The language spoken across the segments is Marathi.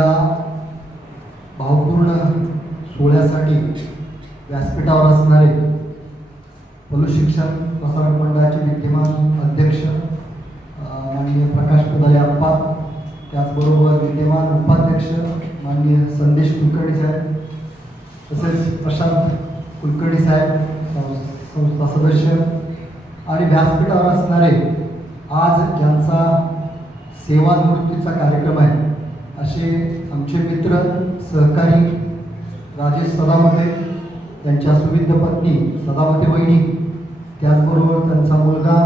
या भावपूर्ण सोहळ्यासाठी व्यासपीठावर असणारे पलू शिक्षण प्रसारक मंडळाचे विद्यमान अध्यक्ष माननीय प्रकाश पदाले आप्पा, त्याचबरोबर विद्यमान उपाध्यक्ष माननीय संदेश कुलकर्णी साहेब, तसेच प्रशांत कुलकर्णी साहेब संस्था सदस्य आणि व्यासपीठावर असणारे आज ज्यांचा सेवानिवृत्तीचा कार्यक्रम आहे असे आमचे मित्र सहकारी राजेश सदामते, त्यांच्या सुविद्य पत्नी सदामते वहिनी, त्याचबरोबर त्यांचा मुलगा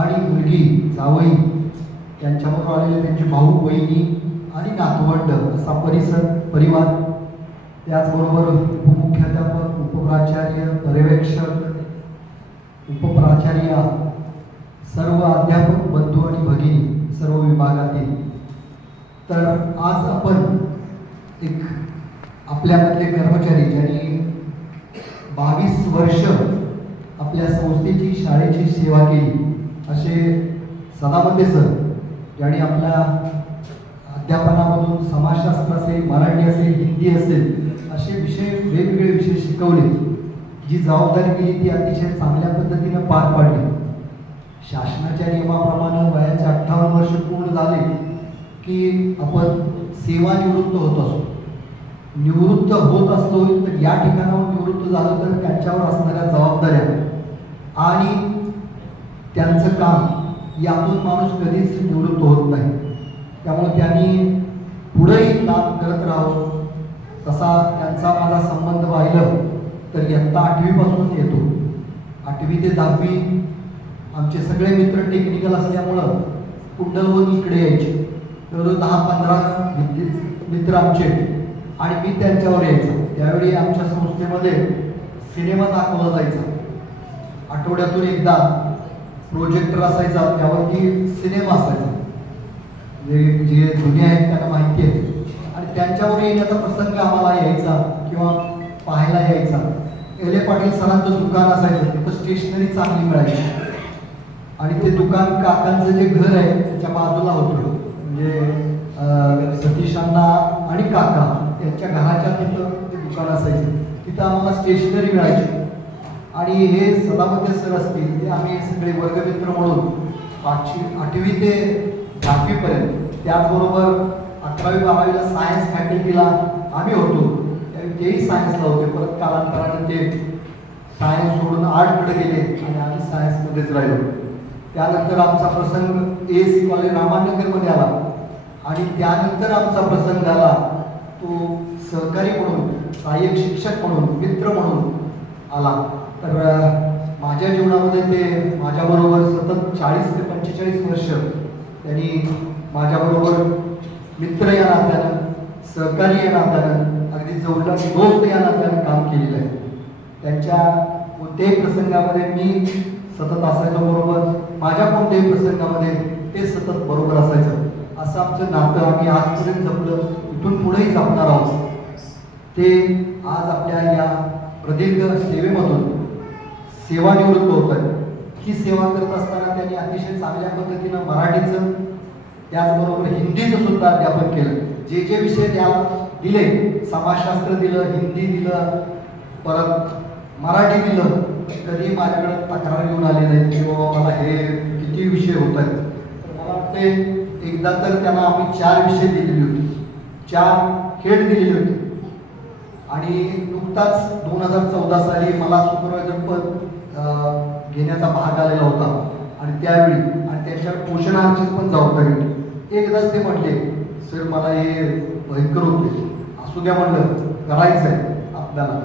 आणि मुलगी जावई, त्यांच्याबरोबर आलेले त्यांचे भाऊ बहिणी आणि नातवंड असा परिवार, त्याचबरोबर उपमुख्याध्यापक, उपप्राचार्य, पर्यवेक्षक, उपप्राचार्य, सर्व अध्यापक बंधू आणि भगिनी सर्व विभागातील. तर आज आपण एक आपल्यामधले कर्मचारी ज्यांनी 22 वर्ष आपल्या संस्थेची शाळेची सेवा केली असे सदामते सर, ज्यांनी आपल्या अध्यापनामधून समाजशास्त्र असेल, मराठी असेल, हिंदी असेल असे विषय वेगवेगळे विषय शिकवले. जी जबाबदारी केली ती अतिशय चांगल्या पद्धतीने पार पाडली. शासनाच्या नियमाप्रमाणे वयाचे 58 वर्ष पूर्ण झाले की आपण सेवानिवृत्त होत असतो. निवृत्त होत असतो तर या ठिकाणावर निवृत्त झालं तर त्यांच्यावर असणाऱ्या जबाबदाऱ्या आणि त्यांचं काम यातून माणूस कधीच निवृत्त होत नाही. त्यामुळे त्यांनी पुढेही काम करत राहावं. तसा त्यांचा माझा संबंध पाहिलं तर इयत्ता 8वी पासून येतो. 8वी ते 10वी आमचे सगळे मित्र टेक्निकल असल्यामुळं कुंडलवरून इकडे यायचे. तर 10-15 मित्र आमचे आणि मी त्यांच्यावर यायचो. त्यावेळी आमच्या संस्थेमध्ये सिनेमा दाखवला जायचा. आठवड्यातून एकदा प्रोजेक्टर असायचा, त्यावरती सिनेमा असायचा. जे जुने आहेत त्यांना माहिती आहे. आणि त्यांच्यावर येण्याचा प्रसंग आम्हाला यायचा किंवा पाहायला यायचा. एले पाटील सरांचं दुकान असायचं, तिथं स्टेशनरी चांगली मिळायची. आणि ते दुकान काकांचं जे घर आहे त्याच्या बाजूला होतं. म्हणजे सतीशांना आणि काका त्यांच्या घराच्या तिथं ते दुकान असायचं. तिथं आम्हाला स्टेशनरी मिळायची. आणि हे सदामते सर असतील ते आम्ही सगळे वर्गमित्र म्हणून 8वी ते 10वी पर्यंत, त्याचबरोबर 11वी-12वीला सायन्स फॅकल्टीला आम्ही होतो. तेही सायन्सला होते. परत कालांतराने ते सायन्स सोडून आर्टकडे गेले आणि आम्ही सायन्समध्येच राहिलो. त्यानंतर आमचा प्रसंग ASC कॉलेज रामानगरमध्ये आला आणि त्यानंतर आमचा प्रसंग झाला तो सहकारी म्हणून, सहाय्यक शिक्षक म्हणून, मित्र म्हणून आला. तर माझ्या जीवनामध्ये ते माझ्याबरोबर सतत 40 ते 45 वर्ष त्यांनी माझ्याबरोबर मित्र या नात्यानं, सहकारी या नात्यानं, अगदी जवळचा दोस्त या नात्यानं काम केलेलं आहे. त्यांच्या कोणत्याही प्रसंगामध्ये मी सतत असायचो बरोबर, माझ्या कोणत्याही प्रसंगामध्ये ते सतत बरोबर असायचं. असं आमचं नातं आम्ही आजपर्यंत जपलं, इथून पुढेही जपणार आहोत. ते आज आपल्या या प्रदीर्घ सेवेमधून सेवानिवृत्त होत आहेत. ही सेवा करत असताना त्यांनी अतिशय चांगल्या पद्धतीनं मराठीचं त्याचबरोबर हिंदीचं सुद्धा अध्यापन केलं. जे जे विषय त्याला दिले, समाजशास्त्र दिलं, हिंदी दिलं, परत मराठी दिलं, कधी माझ्याकडे तक्रार घेऊन आले नाहीत की बाबा मला हे किती विषय होत आहेत. तर मला वाटते एकदा तर त्यांना आम्ही 4 विषय दिलेली होती, 4 खेळ दिलेली होती. आणि नुकताच 2014 साली मला सुपरवायझर पद घेण्याचा भाग आलेला होता. आणि त्यावेळी आणि त्यांच्यावर पोषण आहाराची पण जबाबदारी होती. एकदाच ते म्हटले, सर मला हे भयंकर होते, असू द्या म्हणलं, करायचं आहे आपल्याला.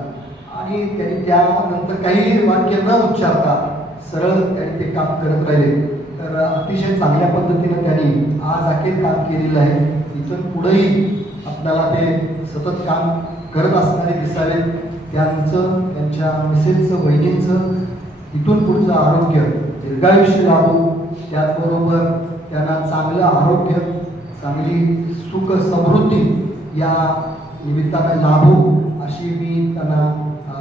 आणि त्यांनी त्यानंतर काही वाक्य न उच्चारता सरळ त्यांनी ते काम करत राहिले. तर अतिशय चांगल्या पद्धतीने त्यांनी आज अखेर काम केलेलं आहे. इथून पुढेही आपल्याला ते सतत काम करत असणारे दिसावे. त्यांचं, त्यांच्या मिसेसचं, बहिणींचं इथून पुढचं आरोग्य दीर्घायुष्य लाभो, त्याचबरोबर त्यांना चांगलं आरोग्य, चांगली सुख समृद्धी या निमित्तानं लाभो अशी मी त्यांना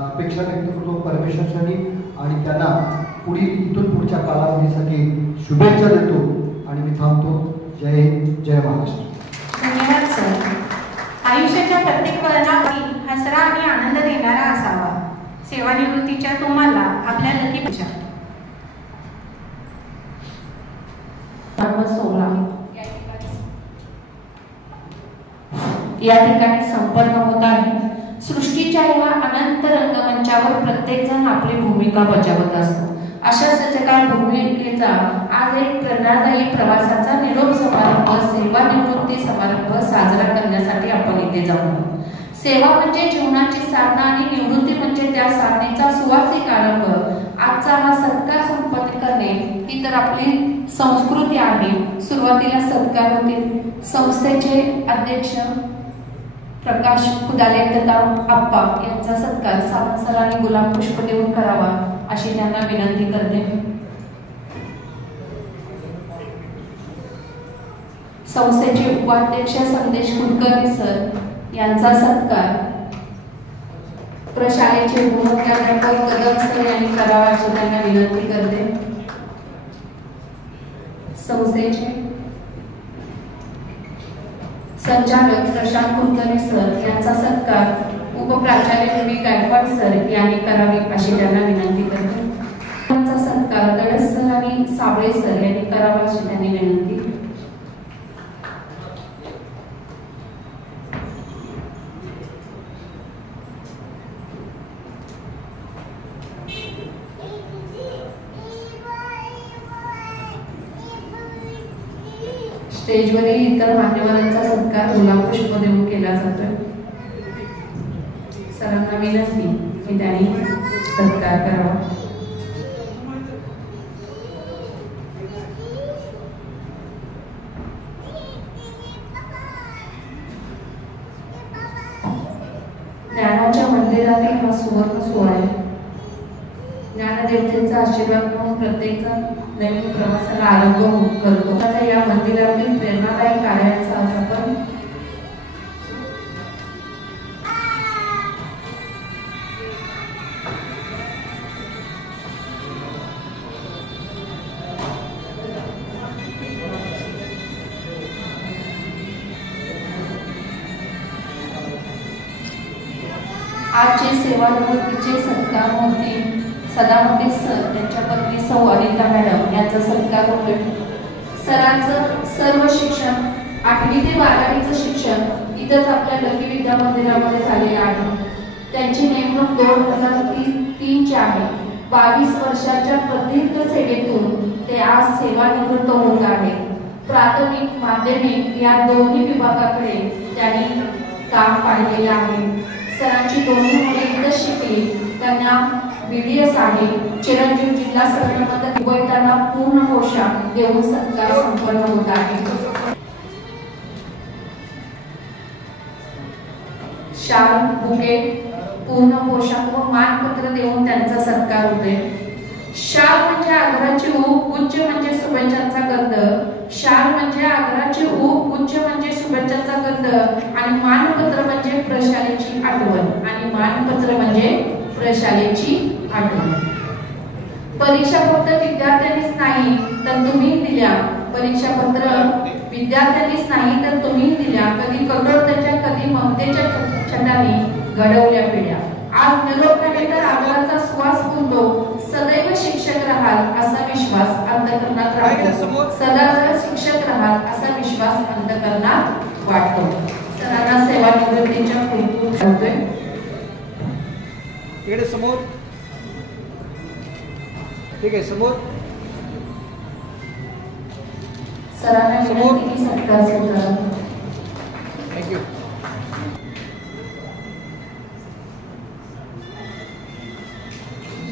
अपेक्षा व्यक्त करतो परमेश्वरांनी. आणि त्यांना इथून पुढच्या कालावधीसाठी शुभेच्छा देतो आणि मी थांबतो. जय हिंद, जय महाराष्ट्र. धन्यवाद सर. आयुष्याच्या प्रत्येक वळणावरी हसरा आणि आनंद देणारा असावा. सेवानिवृत्तीच्या तुम्हाला आपल्या लकी पक्षा 16 या ठिकाणी संपन्न होत आहे. सृष्टीच्या या अनंत रंगमंचावर प्रत्येक जण आपली भूमिका बजावत असतो. अशाच जगात भूमिकेचा आज एक प्रेरणादायी प्रवासाचा निरोप समारंभ, सेवानिवृत्ती समारंभ साजरा करण्यासाठी आपण इथे जाऊ. सेवा म्हणजे जीवनाची साधना आणि निवृत्ती म्हणजे त्या साधनेचा सुवासिक आरंभ. आजचा हा सत्कार संपन्न करणे ही तर आपली संस्कृती आहे. सुरुवातीला सत्कार होतील. संस्थेचे अध्यक्ष प्रकाश खुदाले तथा आप्पा यांचा सत्कार सावंत सरांनी गुलाब पुष्प देऊन करावा अशी त्यांना विनंती करते. संस्थेचे उपाध्यक्ष संदेश कुलकर्णी सर यांचा सत्कार प्रशालेचे मुख्याध्यापक कदम सर यांनी करावा अशी त्यांना विनंती करते. संस्थेचे संचालक प्रशांत कुलकर्णी सर यांचा सत्कार उपप्राचार्य रवी गायकवाड सर यांनी करावी अशी त्यांना विनंती करते. त्यांचा सत्कार दळस सर आणि साबळे सर यांनी करावा अशी त्यांनी विनंती. स्टेजवरील इतर मान्यवरांचा सत्कार गुलाब पुष्प देऊन केला जातोय. सरांना विनंती की त्यांनी सत्कार करावा. ज्ञानाच्या मंदिरातील हा सुवर्ण सोहळा आहे. ज्ञानदेवतेचा आशीर्वाद म्हणून प्रत्येक जण नवीन प्रवासाला आरंभ करतो. या मंदिरातील प्रेरणादायी कार्याचा आपण आजचे सेवानिवृत्तीचे सत्कार मूर्ती सदामते सर त्यांच्या पत्नी सौ अनिता मॅडम यांचा सत्कार होतोय. सरांचं सर्व शिक्षण 8वी ते 12वीचं शिक्षण इथंच आपल्या लकी विद्या मंदिरामध्ये झालेलं आहे. त्यांची नेमणूक 2003 ची आहे. 22 वर्षाच्या प्रदीर्घ सेवेतून ते आज सेवानिवृत्त होत आहेत. प्राथमिक माध्यमिक या दोन्ही विभागाकडे त्यांनी काम पाहिलेलं आहे. सरांची दोन्ही मुले इथंच शिकली. त्यांना BDS आहे. चिरंजीव जिल्हा संघटना दुबईताना पूर्ण पोशाख देऊन सत्कार संपन्न होत आहे. शाल बुके पूर्ण पोशाख व मानपत्र देऊन त्यांचा सत्कार होते. शाल म्हणजे आग्राची ऊब, उच्च म्हणजे शुभेच्छांचा गंध. शाल म्हणजे आग्राची ऊब, उच्च म्हणजे शुभेच्छांचा गंध आणि मानपत्र म्हणजे प्रशालेची आठवण आणि मानपत्र म्हणजे प्रशालेची आठवण. परीक्षा फक्त विद्यार्थ्यांनीच नाही तर तुम्ही दिल्या. परीक्षा पत्र विद्यार्थ्यांनीच नाही तर तुम्ही दिल्या. कधी कठोरतेच्या कधी ममतेच्या छटाने घडवल्या पिढ्या. आज निरोप नव्हे तर आदराचा श्वास फुलतो. सदैव शिक्षक राहाल असा विश्वास अंतःकरणात राहतो. सदैव शिक्षक राहाल असा विश्वास अंतःकरणात वाटतो. सरांना सेवानिवृत्तीच्या खूप होतोय. इकडे समोर ठीक आहे. समोर सरांना विनंती की सत्कार स्वीकारा. थँक्यू.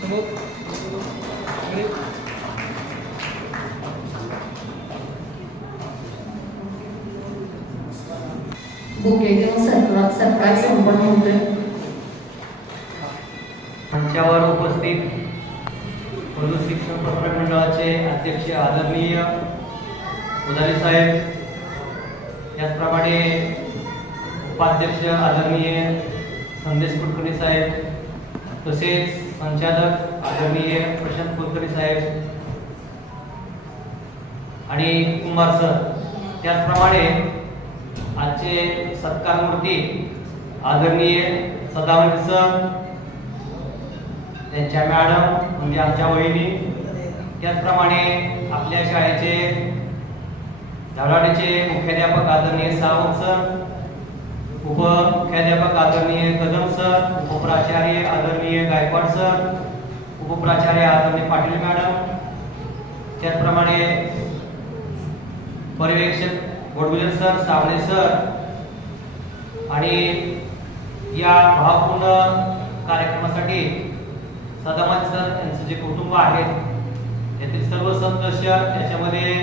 समोर बुके देऊन सत्कार संपन्न होतोय. मंचावर उपस्थित उर्दू शिक्षण पत्रक मंडळाचे अध्यक्ष आदरणीय उदारी साहेब, त्याचप्रमाणे उपाध्यक्ष आदरणीय संदेश कुलकर्णी साहेब, तसेच संचालक आदरणीय प्रशांत कुलकर्णी साहेब आणि कुमार सर, त्याचप्रमाणे आजचे सत्कार मूर्ती आदरणीय सदावर्ते सर, त्यांच्या मॅडम म्हणजे आमच्या वहिनी, त्याचप्रमाणे आपल्या शाळेचे धावडाडीचे मुख्याध्यापक आदरणीय सावंत सर, उपमुख्याध्यापक आदरणीय कदम सर, उपप्राचार्य आदरणीय गायकवाड सर, उपप्राचार्य आदरणीय पाटील मॅडम, त्याचप्रमाणे पर्यवेक्षक गोडगुजर सर, सावळे सर आणि या भावपूर्ण कार्यक्रमासाठी सदावर्ते सर यांचं जे कुटुंब आहे त्यातील सर्व सदस्य, त्याच्यामध्ये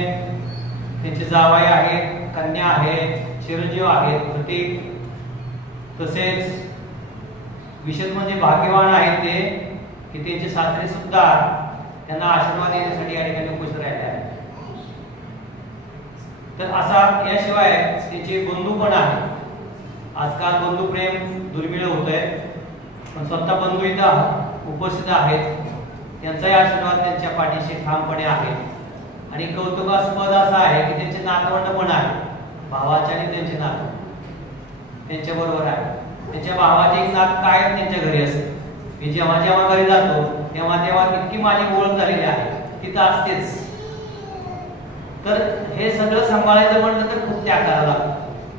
त्यांचे जावई आहेत, कन्या आहेत, चिरंजीव आहेत, प्रतीक, तसेच विशेष म्हणजे भाग्यवान आहेत ते की त्यांचे सासरे सुद्धा त्यांना आशीर्वाद देण्यासाठी या ठिकाणी उपस्थित राहिले आहेत. तर असा याशिवाय त्यांचे बंधू पण आहेत. आजकाल बंधू प्रेम दुर्मिळ होत आहे, पण स्वतः बंधू इथं उपस्थित आहेत. त्यांचाही आशीर्वाद त्यांच्या पाठीशी ठामपणे आहे. आणि कौतुकास्पद असं आहे की त्यांचे नातवंड पण आहे, भावाचे आणि त्यांचे नातवंड त्यांच्या बरोबर आहे. त्यांच्या भावाची एक नात कायम त्यांच्या घरी असते. मी जेव्हा जेव्हा घरी जातो तेव्हा तेव्हा इतकी माझी ओळख झालेली आहे, तिथं असतेच. तर हे सगळं सांभाळायचं म्हटलं तर खूप त्याग करावा लागतो.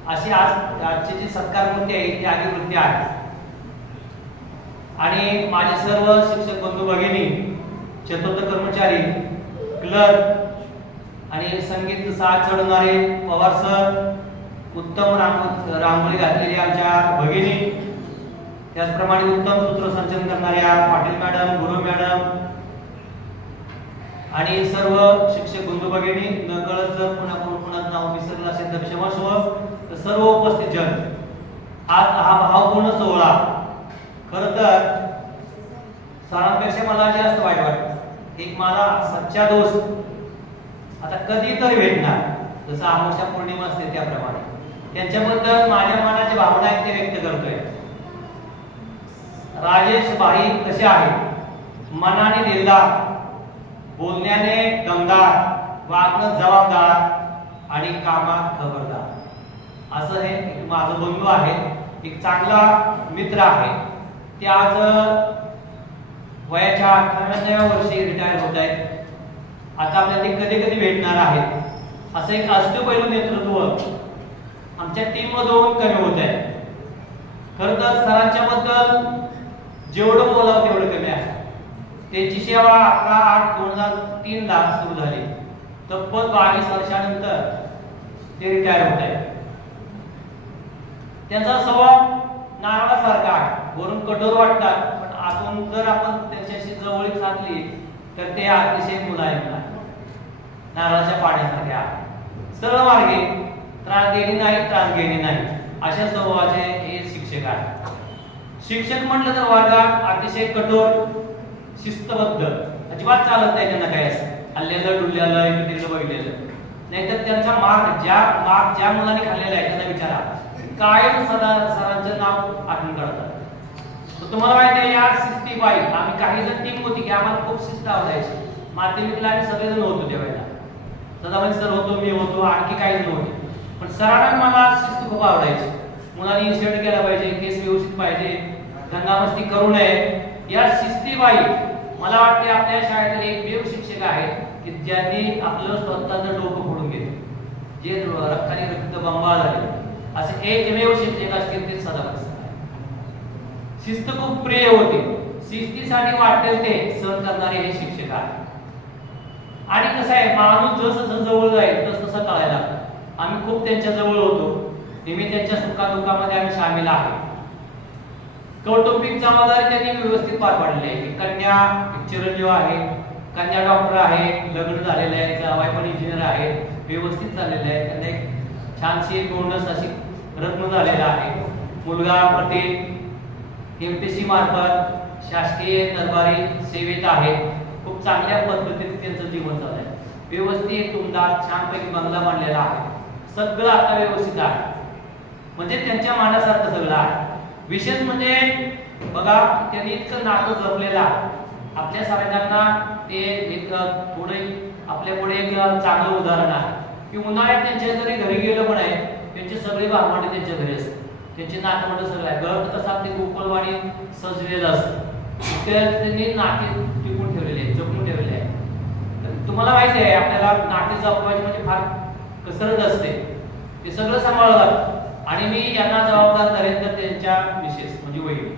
अशी आजची जी सत्कार वृत्ती आहे ती त्यागी वृत्ती आहे. आणि माझे सर्व शिक्षक बंधू भगिनी, चतुर्थ कर्मचारी, क्लर्क आणि संगीत साथ चढवणारे पवार सर, उत्तम रांगोळी घातलेली आमच्या भगिनी, त्याचप्रमाणे उत्तम सूत्रसंचलन करणाऱ्या पाटील मॅडम, गुरु मॅडम आणि सर्व शिक्षक बंधू भगिनी, नकळत जर कुणाचं नाव विसरलं असेल तर क्षमस्व. तर सर्व उपस्थित जन, आज हा भावपूर्ण सोहळा खरं तर सरांपेक्षा मला जास्त वाईट वाटतं. एक मला सच्चा दोस्त आता कधी तरी भेटणार, जसं अमावस्या पौर्णिमा असते त्याप्रमाणे त्यांच्याबद्दल माझ्या मनाची भावना आहे ते व्यक्त करतोय. राजेश भाई कसे आहेत? मनाने दिलदार, बोलण्याने दमदार, वागणं जबाबदार आणि कामात खबरदार. असं हे माझं बंधू आहे, एक चांगला मित्र आहे. ते आज वयाच्या 58व्या वर्षी रिटायर होत आहेत. आता आपल्याला कधी कधी भेटणार आहेत. असं एक अष्टपैलू नेतृत्व आमच्या टीम मधून कमी होत आहे. खरं तर सरांच्या बद्दल जेवढं बोलावं तेवढं कमी आहे. त्यांची सेवा 11/8/2003 ला सुरू झाली. तब्बल 22 वर्षानंतर ते रिटायर होत आहेत. त्यांचा स्वभाव नारळासारखा आहे. वरून कठोर वाटतात, पण आतून जर आपण त्यांच्याशी जवळीक साधली तर ते अतिशय मुलायम आहे, नारळाच्या पाण्यासारखे आहे. सरळ मार्गे, त्रास देणे नाही, त्रास घेणे नाही, अशा स्वभावाचे हे शिक्षक आहेत. शिक्षक म्हटलं तर वर्गात अतिशय कठोर, शिस्तबद्ध, अजिबात चालत नाही त्यांना काय असं हल्लेलं डुललेलं इकडे बघितलेलं. नाहीतर त्यांचा मार्ग ज्या मुलांनी खाल्लेला आहे त्यांना विचारा, कायम सरांचं नाव आठवण काढतात. तर तुम्हाला माहिती आहे या शिस्तीपायी आम्ही काही जण टीम होती की आम्हाला खूप शिस्त आवडायची. माध्यमिकला आम्ही सगळेजण होतो त्यावेळेला, सदावर्ते सर होतो, मी होतो, आणखी काही जण होते. पण सरांना मला शिस्त खूप आवडायची. मुलांनी शर्ट केला पाहिजे, केस व्यवस्थित पाहिजे, दंगामस्ती करू नये. या शिस्तीबाई मला वाटते आपल्या शाळेतील एक देव शिक्षक आहेत की ज्यांनी आपलं स्वतःचं डोकं फोडून घेतलं, जे रक्ताने रक्त बंबाळ झाले. असे एकमेव शिक्षक असतील ते सदावर्ते सर. शिस्त खूप प्रिय होती. शिस्तीसाठी वाटेल ते सहन करणारे हे शिक्षक आहेत. आणि कसं आहे, माणूस जसं जवळ जाईल तसं तसं कळायला लागतं. आम्ही खूप त्यांच्या जवळ होतो, नेहमी त्यांच्या सुखादुःखामध्ये आम्ही सामील आहे. कौटुंबिक जबाबदारी त्यांनी व्यवस्थित पार पाडली आहे. कन्या चिरंजीव आहे, कन्या डॉक्टर आहे, लग्न झालेलं आहे, जावई पण इंजिनियर आहे, व्यवस्थित चाललेलं आहे. त्यांना एक छानशी बोनस अशी रत्न झालेला आहे. मुलगा प्रत्येक MPSC मार्फत शासकीय दरबारी सेवेत आहे. खूप चांगल्या पद्धतीने त्यांचं जीवन चालू आहे. व्यवस्थित तुमदार छानपैकी बंगला बांधलेला आहे. सगळं आता व्यवस्थित आहे, म्हणजे त्यांच्या मानासारखं सगळं आहे. विशेष म्हणजे बघा, त्यांनी इतकं नातं जपलेलं आहे. आपल्या सगळ्यांना ते एक थोडे आपल्या पुढे एक चांगलं उदाहरण आहे की उन्हाळ्यात त्यांच्या जरी घरी गेलं पण आहे, त्यांचे सगळे भावंडे त्यांच्या घरी असतात. त्यांची नातवंड सगळं आहे. घर कसं आपली गोकुळवाणी सजलेलं असतं, त्यांनी नाती टिकून ठेवलेले आहेत, जपून ठेवलेले आहे. तर तुम्हाला माहिती आहे आपल्याला नाती जपवायची म्हणजे फार कसरत असते, ते सगळं सांभाळतात. आणि मी यांना जबाबदार धरेन तर त्यांच्या मिसेस म्हणजे वहिनी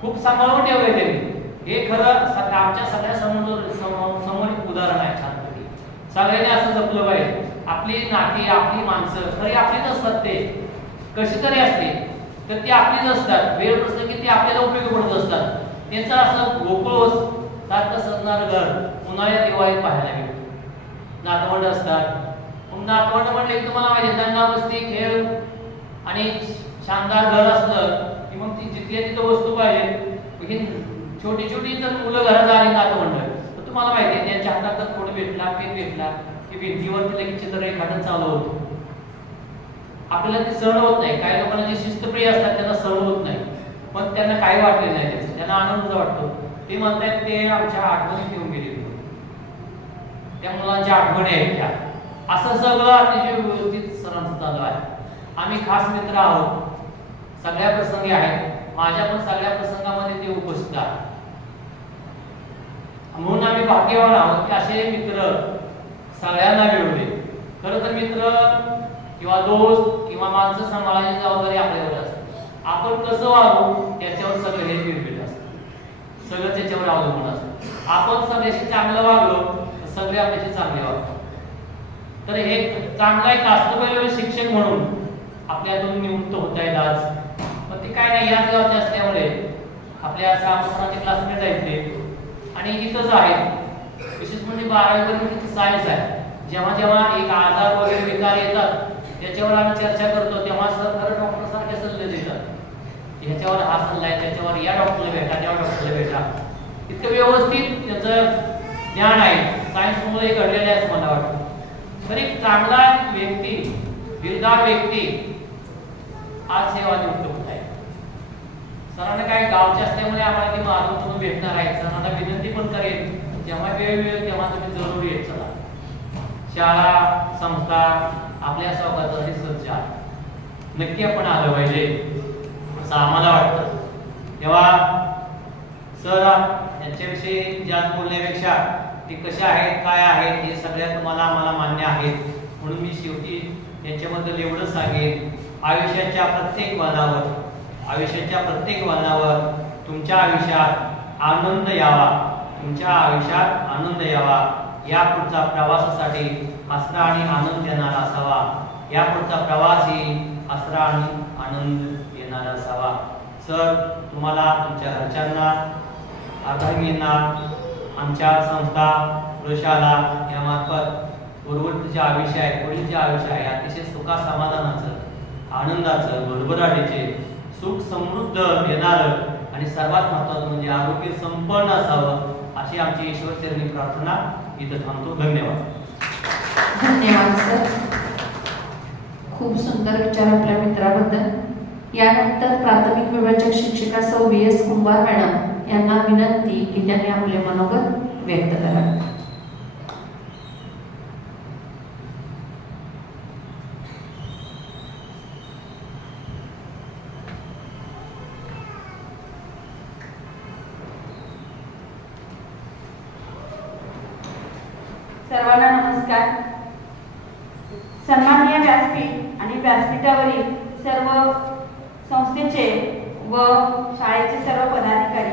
खूप सांभाळून ठेवले त्यांनी. हे खरं आमच्या सगळ्या समोर उदाहरण आहे. छानपैकी सगळ्यांनी असं जपलं पाहिजे. आपली नाती, आपली माणसं खरी आपलीच असतात, ते कशी तरी असते तर ती आपलीच असतात. वेळ प्रसंगी ती आपल्याला उपयोगी पडत असतात. त्यांचं असं गोकुळ सारखं सजणारं घर उन्हाळ्यात दिवाळीत पाहायला मिळतं. नातवंड असतात. मग नातवंड म्हणले की तुम्हाला माहिती त्यांना मस्ती, खेळ आणि शानदार घर असलं की मग ती जिथे तिथं वस्तू पाहिजे. छोटी छोटी जर मुलं घरात आली नातवंड तर तुम्हाला माहिती आहे त्यांच्या हातात फोड भेटला, पेन भेटला की भिंतीवरती लगेच चित्र रेखाटन चालू होतं. आपल्याला ते सहन होत नाही. काही लोकांना जे शिस्तप्रिय असतात त्यांना सहन होत नाही, पण त्यांना काही वाटले नाही, त्याचं त्यांना आनंद वाटतो. ते म्हणतात ते आमच्या आठवणी ठेवून गेले, त्या मुलांच्या आठवणी आहेत त्या. असं सगळं अतिशय व्यवस्थित सरांचं चालू आहे. आम्ही खास मित्र आहोत, सगळ्या प्रसंगी आहेत. माझ्या पण सगळ्या प्रसंगामध्ये ते उपस्थित आहेत. म्हणून आम्ही भाग्यवान आहोत की असे मित्र सगळ्यांना मिळवले. खरं तर मित्र किंवा दोस्त किंवा माणसं सांभाळण्याची जबाबदारी आपल्यावर असते. आपण कसं वागू त्याच्यावर सगळं हे निर्भर असतं, सगळं त्याच्यावर अवलंबून असतं. आपण सगळ्याशी चांगलं वागलो तर सगळे आपल्याशी चांगले वागतात. तर हे चांगला एक असतो शिक्षक म्हणून आपल्यातून निवृत्त होत आहेत आज. पण ते काय नाही, याच गावचे असल्यामुळे आपल्या सामाजिक क्लासमेट आहेत ते आणि इथंच आहेत. विशेष म्हणजे 12वी पर्यंत सायन्स आहे. जेव्हा जेव्हा एक आजार वगैरे विकार येतात त्याच्यावर आम्ही चर्चा करतो तेव्हा सर खरं डॉक्टर सारखे सल्ले देतात. ह्याच्यावर हा सल्ला आहे, त्याच्यावर या डॉक्टरला भेटा, त्या डॉक्टरला भेटा. इतकं व्यवस्थित त्याचं ज्ञान आहे. सायन्समुळे घडलेलं आहे असं मला वाटतं. तर एक चांगला व्यक्ती, दिलदार व्यक्ती आज सेवानिवृत्त होत आहे. सरांना काय गावचे असल्यामुळे आम्हाला ती मारून तुम्ही भेटणार आहे. सरांना विनंती पण करेल जेव्हा वेळ मिळेल तेव्हा तुम्ही जरूर येत चला. शाळा, संस्था आपल्या स्वागतासाठी सज्ज आहे. नक्की आपण आलं पाहिजे असं आम्हाला वाटतं. तेव्हा सर यांच्याविषयी जास्त बोलण्यापेक्षा ते कसे आहेत, काय आहेत हे सगळ्या तुम्हाला आम्हाला मान्य आहेत. म्हणून मी शेवटी यांच्याबद्दल एवढंच सांगेन, आयुष्याच्या प्रत्येक वळणावर तुमच्या आयुष्यात आनंद यावा, तुमच्या आयुष्यात आनंद यावा. या पुढचा प्रवासासाठी हसरा आणि आनंद देणारा असावा. या पुढचा प्रवासही हसरा आणि आनंद देणारा असावा. सर तुम्हाला, तुमच्या घरच्यांना, आगामींना, आमच्या संस्था प्रशाला यामार्फत उर्वरितचे आयुष्य आहे, पुढील जे आयुष्य आहे अतिशय सुखा समाधानाचं, आनंदाचं, भरभराटीचे, सुख समृद्ध देणारं आणि सर्वात महत्त्वाचं म्हणजे आरोग्य संपन्न असावं अशी आमची ईश्वरचरणी प्रार्थना. इथं थांबतो. धन्यवाद. धन्यवाद सर, खूप सुंदर विचार आपल्या मित्राबद्दल. यानंतर प्राथमिक विभाजक शिक्षिका सौ VS कुंभार मॅडम यांना विनंती की त्यांनी आपले मनोगत व्यक्त करावे. सर्वांना नमस्कार. सन्माननीय व्यासपीठ आणि व्यासपीठावरील सर्व संस्थेचे व शाळेचे सर्व पदाधिकारी,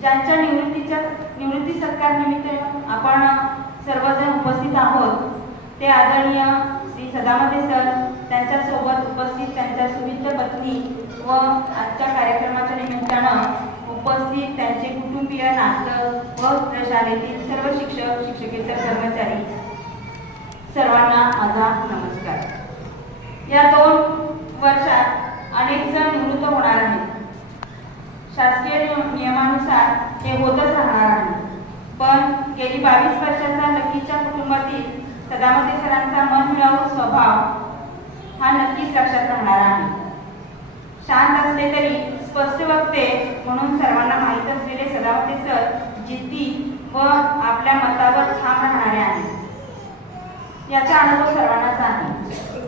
ज्यांच्या निवृत्ती सत्कार निमित्त आपण सर्वजण उपस्थित आहोत, ते आदरणीय श्री सदामते सर, त्यांच्या सोबत उपस्थित त्यांच्या सुविद्य पत्नी व आजच्या कार्यक्रमाच्या निमित्तानं उपस्थित त्यांचे कुटुंबीय, नातं व प्रशालेतील सर्व शिक्षक, शिक्षकेतर कर्मचारी, सर्वांना माझा नमस्कार. या 2 वर्षात अनेक जण निवृत्त होणार आहेत. शासकीय नियमानुसार हे होतच राहणार आहे. पण गेली 22 वर्षाचा नक्कीच्या कुटुंबातील सदामते सरांचा मनमिळावू स्वभाव हा नक्कीच लक्षात राहणार आहे. शांत असले तरी स्पष्ट वक्ते म्हणून सर्वांना माहीत असलेले सदामते सर जिद्दी व आपल्या मतावर ठाम राहणारे आहेत. याचा अनुभव सर्वांनाच आहे.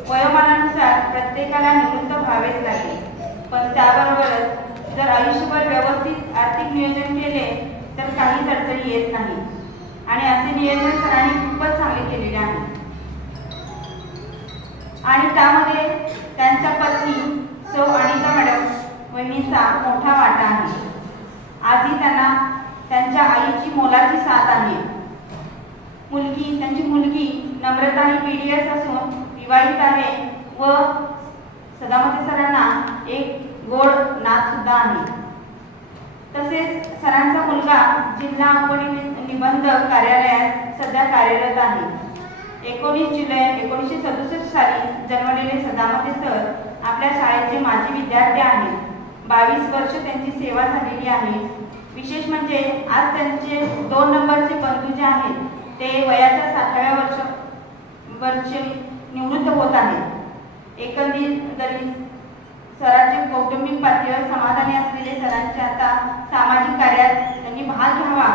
वयोमानानुसार प्रत्येकाला निवृत्त व्हावेच लागेल, पण त्याबरोबरच जर आयुष्यभर व्यवस्थित आर्थिक नियोजन केले तर काहीच अडचणी येत नाही आणि असे नियोजन सरांनी खूपच चांगले केलेले आहे आणि त्यामध्ये त्यांच्या पत्नी सौ अनिता मॅडम वहिनींचा मोठा वाटा आहे. आजही त्यांना त्यांच्या आईची मोलाची साथ आहे. त्यांची मुलगी नम्रता ही BDS असून विवाहित आहे व सदामते सरांना एक गोड नात सुद्धा आहे. तसेच सरांचा मुलगा जिल्हा उपनिबंध कार्यालयात सध्या कार्यरत आहे. 19 जुलै 1967 साली जन्मलेले सदामते सर आपल्या शाळेचे माजी विद्यार्थी आहेत. 22 वर्ष त्यांची सेवा झालेली आहे. विशेष म्हणजे आज त्यांचे 2 नंबरचे बंधू जे आहेत ते वयाच्या 60व्या वर्षी निवृत्त होत आहेत. एकंदरीत सरांचे कौटुंबिक पातळीवर समाधानी असलेले सरांचे आता सामाजिक कार्यात त्यांनी भाग घ्यावा.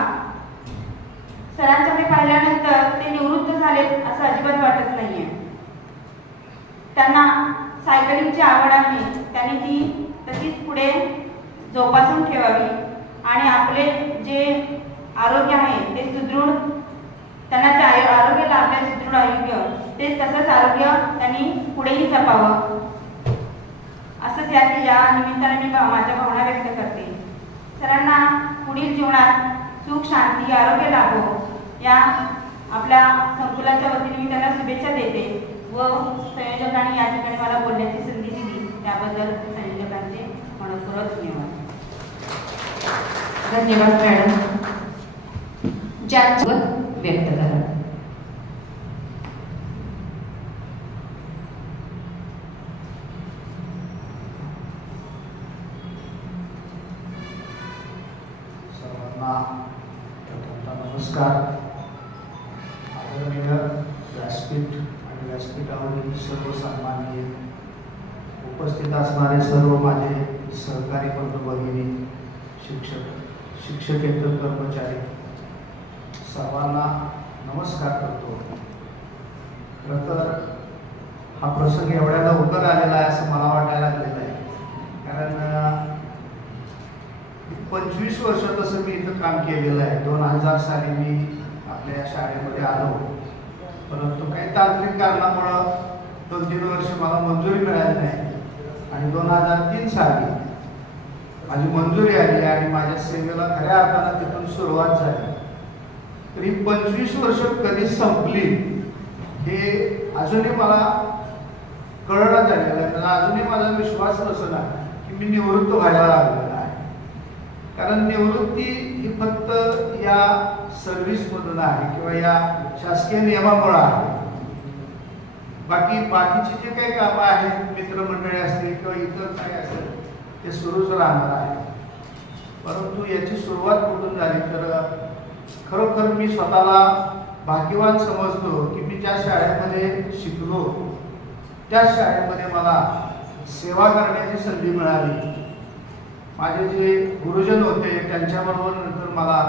सरांच्याकडे पाहिल्यानंतर ते निवृत्त झाले असं अजिबात वाटत नाहीये. त्यांना सायकलिंगची आवड आहे, त्यांनी ती तशीच पुढे जोपासून ठेवावी आणि आपले जे आरोग्य आहे ते सुदृढ, त्यांना ते आरोग्य लाभले, सुदृढ आरोग्य ते तसंच आरोग्य त्यांनी पुढेही जपावं असंच या निमित्ताने मी माझ्या भावना व्यक्त करते. सरांना पुढील जीवनात सुख, शांती, आरोग्य लाभो या आपल्या संकुलाच्या वतीने मी त्यांना शुभेच्छा देते व संयोजकांनी या ठिकाणी मला बोलण्याची संधी दिली त्याबद्दल संयोजकांचे मनपूर्वक धन्यवाद. धन्यवाद मॅडम. ज्यांचं व्यक्त करा. नमस्कार. आदरणीय व्यासपीठ आणि व्यासपीठावरील सर्व सन्माननीय उपस्थित असणारे सर्व माझे सहकारी बंधू भगिनी, शिक्षकेतर कर्मचारी सर्वांना नमस्कार करतो. खरं तर हा प्रसंग एवढ्या लवकर आलेला आहे असं मला वाटायला लागलेलं आहे, कारण 25 वर्ष तसं मी इथं काम केलेलं आहे. 2000 साली मी आपल्या शाळेमध्ये आलो, परंतु काही तांत्रिक कारणामुळं 2-3 वर्ष मला मंजुरी मिळाली नाही आणि 2003 साली माझी मंजुरी आली आणि माझ्या सेवेला खऱ्या अर्थानं तिथून सुरुवात झाली. तरी 25 वर्ष कधी संपली हे अजूनही मला कळना झालेलं आहे. मला अजूनही माझा विश्वास बसना की मी निवृत्त व्हायला लागलेला आहे, कारण निवृत्ती ही फक्त या सर्व्हिसमधून आहे किंवा या शासकीय नियमामुळे आहे. बाकीची जे काही कामं आहेत, मित्रमंडळी असतील किंवा इतर काय असेल ते सुरूच राहणार आहे. परंतु याची सुरुवात कुठून झाली तर खरोखर मी स्वतःला भाग्यवान समजतो की मी ज्या शाळेमध्ये शिकलो त्या शाळेमध्ये मला सेवा करण्याची संधी मिळाली. माझे जे गुरुजन होते त्यांच्याबरोबर नंतर मला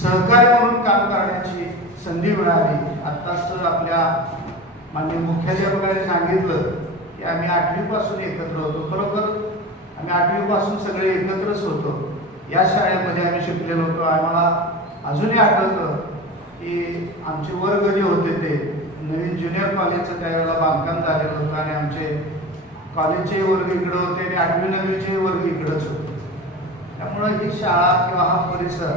सहकारी म्हणून काम करण्याची संधी मिळाली. आत्ताच आपल्या माननीय मुख्याध्यापकांनी सांगितलं की आम्ही 8वी पासून एकत्र होतो. खरोखर आम्ही 8वी पासून सगळे एकत्रच होतो. या शाळेमध्ये आम्ही शिकलेलो होतो. आम्हाला अजूनही आठवतं की आमचे वर्ग जे होते ते नवीन ज्युनियर कॉलेजचं त्यावेळेला बांधकाम झालेलं होतं आणि आमचे कॉलेजचे वर्ग इकडं होते आणि 8वी 9वीचे वर्ग इकडंच होते. त्यामुळं ही शाळा किंवा हा परिसर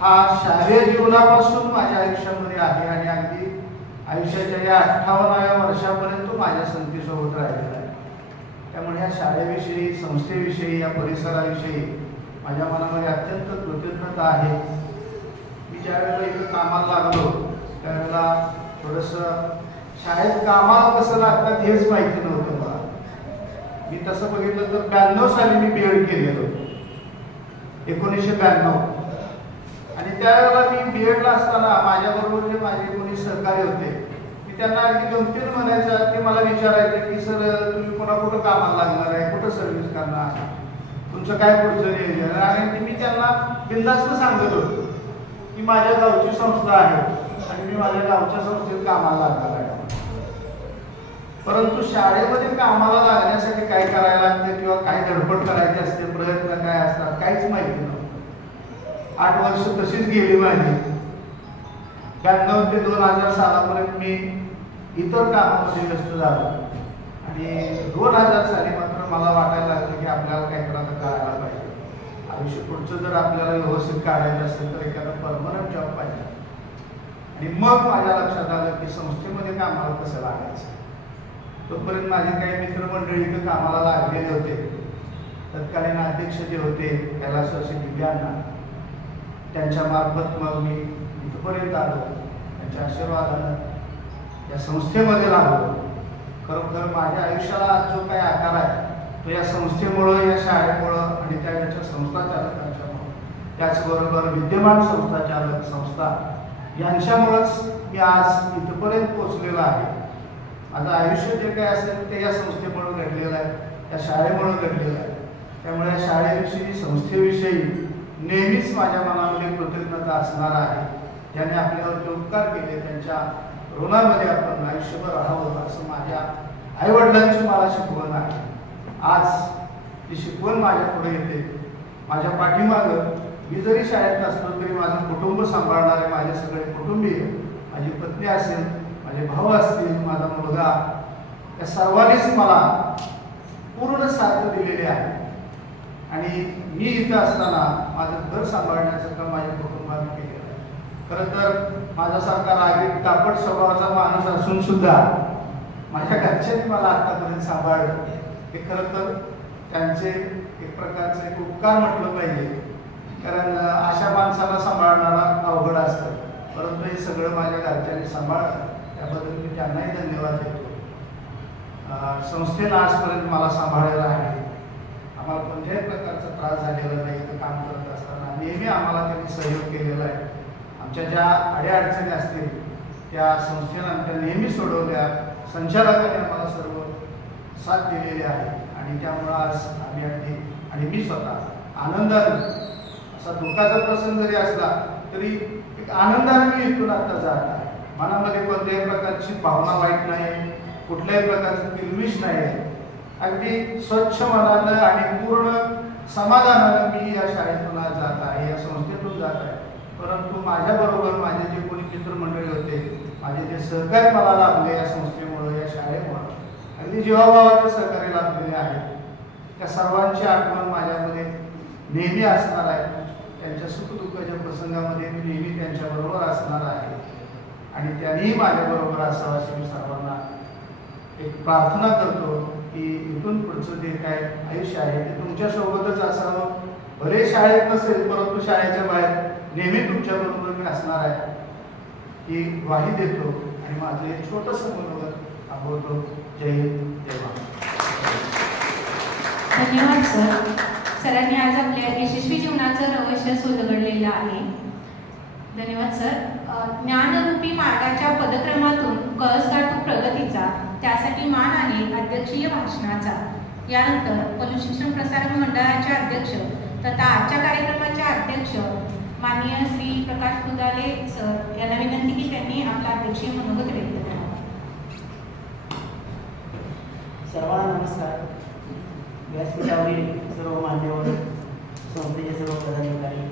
हा शालेय जीवनापासून माझ्या आयुष्यामध्ये आहे आणि अगदी आयुष्याच्या या 58व्या वर्षापर्यंत माझ्या संगतीसोबत राहिलेला आहे. त्यामुळे या शाळेविषयी, संस्थेविषयी, या परिसराविषयी माझ्या मनामध्ये अत्यंत कृतज्ञता आहे. मी ज्या वेळेला इथं कामाला लागलो त्यावेळेला थोडंसं शाळेत कामाला कसं लागतात हेच माहिती नव्हतं मला. मी तसं बघितलं तर 92 साली मी BEd केलेलो, 1992. आणि त्यावेळेला मी BEdला असताना माझ्याबरोबर जे माझे कोणी सहकारी होते मी त्यांना अगदी 2-3 म्हणायचं ते मला विचारायचे की सर तुम्ही पुन्हा कुठं कामाला लागणार आहे, कुठं सर्व्हिस करणार, तुमचं काय पुढचं नियोजन. आणि मी त्यांना बिनधास्त सांगत होतो की माझ्या गावची संस्था आहे आणि मी माझ्या गावच्या संस्थेत कामाला लागणार आहे. परंतु शाळेमध्ये कामाला लागण्यासाठी काय करायला लागते किंवा काय धडपड करायची असते, प्रयत्न काय असतात, काहीच माहिती नव्हतं. 8 वर्ष तशीच गेली माझी. 92 ते 2000 सालापर्यंत मी इतर कामामध्ये व्यस्त झालो आणि 2000 साली मात्र मला वाटायला लागलं की आपल्याला काहीतरी आता करायला पाहिजे. आयुष्य पुढचं जर आपल्याला व्यवस्थित काढायचं असेल तर एखादा परमनंट जॉब पाहिजे. आणि मग माझ्या लक्षात आलं की संस्थेमध्ये कामाला कसं लागायचं. तोपर्यंत माझे काही मित्रमंडळी इथं कामाला लागलेले होते. तत्कालीन अध्यक्ष जे होते कैलासवासी दिव्यांना, त्यांच्या मार्फत मग मी इथपर्यंत आलो. त्यांच्या आशीर्वादानं या संस्थेमध्ये लागलो. खरोखर माझ्या आयुष्याला आज जो काही आकार आहे तो या संस्थेमुळं, या शाळेमुळं आणि त्याच्या संस्थाचालकांच्यामुळं, त्याचबरोबर विद्यमान संस्थाचालक संस्था यांच्यामुळंच मी आज इथपर्यंत पोचलेलो आहे. माझं आयुष्य जे काही असेल ते या संस्थेमुळं घडलेलं आहे, या शाळेमुळं घडलेलं आहे. त्यामुळे या शाळेविषयी, संस्थेविषयी नेहमीच माझ्या मनामध्ये कृतज्ञता असणार आहे. ज्यांनी आपल्यावरती उपकार केले त्यांच्या ऋणामध्ये आपण आयुष्यभर राहावं असं माझ्या आईवडिलांची मला शिकवण आहे. आज ती शिकवण माझ्या पुढे येते. माझ्या पाठीमागं मी जरी शाळेत नसलो तरी माझं कुटुंब सांभाळणारे माझे सगळे कुटुंबीय, माझी पत्नी असेल, माझे भाऊ असतील, माझा मुलगा, या सर्वांनीच मला पूर्ण साथ दिलेली आहे. आणि मी इथं असताना माझं घर सांभाळण्याचं काम माझ्या कुटुंबाने केलं आहे. खरं तर माझ्यासारखा रागीट तापट स्वभावाचा माणूस असून सुद्धा माझ्या घरच्यांनी मला आतापर्यंत सांभाळलं. हे खरं तर त्यांचे एक प्रकारचे एक उपकार म्हटलं पाहिजे. कारण अशा माणसाला सांभाळणारा अवघड असतं, परंतु हे सगळं माझ्या घरच्यांनी सांभाळलं. त्याबद्दल मी त्यांनाही धन्यवाद देतो. संस्थेला आजपर्यंत मला सांभाळलेलं आहे. आम्हाला कोणत्याही प्रकारचा त्रास झालेला नाही. इथं काम करत असताना नेहमी आम्हाला त्यांनी सहयोग केलेला आहे. आमच्या ज्या अडीअडचणी असतील त्या संस्थेनं आमच्या नेहमी सोडवल्या. संचालकाने आम्हाला सर्व साथ दिलेली आहे आणि त्यामुळं आज आम्ही अगदी, आणि मी स्वतः आनंदाने, असा दुःखाचा प्रसंग जरी असला तरी एक आनंदाने मी इथून आता जात आहे. मनामध्ये कोणत्याही प्रकारची भावना वाईट नाही, कुठल्याही प्रकारचं किलबिश नाही. अगदी स्वच्छ मनानं आणि पूर्ण समाधानानं मी या शाळेतून आज जात आहे, या संस्थेतून जात आहे. परंतु माझ्याबरोबर माझे जे कोणी मित्रमंडळी होते, माझे जे सहकारी मला लाभले या संस्थेमुळं, या शाळेमुळं, अगदी जीवाभावाचे सहकारी लाभलेले आहेत, त्या सर्वांची आठवण माझ्यामध्ये नेहमी असणार आहे. त्यांच्या सुखदुःखाच्या प्रसंगामध्ये मी नेहमी त्यांच्याबरोबर असणार आहे आणि त्यांनीही माझ्याबरोबर असावं अशी मी सर्वांना एक प्रार्थना करतो की इथून पुढचं जे काय आयुष्य आहे ते तुमच्यासोबतच असावं. भले शाळेत नसेल परंतु शाळेच्या बाहेर नेहमी तुमच्याबरोबर मी असणार आहे ही ग्वाही देतो आणि माझं एक छोटंसं मनोगत थांबवतो. जय हिंद, जय महाराष्ट्र. धन्यवाद सर. सरांनी आज आपल्या यशस्वी जीवनाचं रहस्य उलगडलेलं आहे. धन्यवाद सर. ज्ञानरूपी मार्गाच्या पदक्रमातून कळस गाठू प्रगतीचा, त्यासाठी मान आणि अध्यक्षीय भाषणाचा. यानंतर पशुशिक्षण प्रसारक मंडळाचे अध्यक्ष तथा आजच्या कार्यक्रमाचे अध्यक्ष माननीय श्री प्रकाश फुदाले सर यांना विनंती की त्यांनी आपला अध्यक्षीय मनोगत व्यक्त करावं. सर्वांना नमस्कार. व्यासपीठावरील सर्व मान्यवर, संस्थेचे सर्व पदाधिकारी,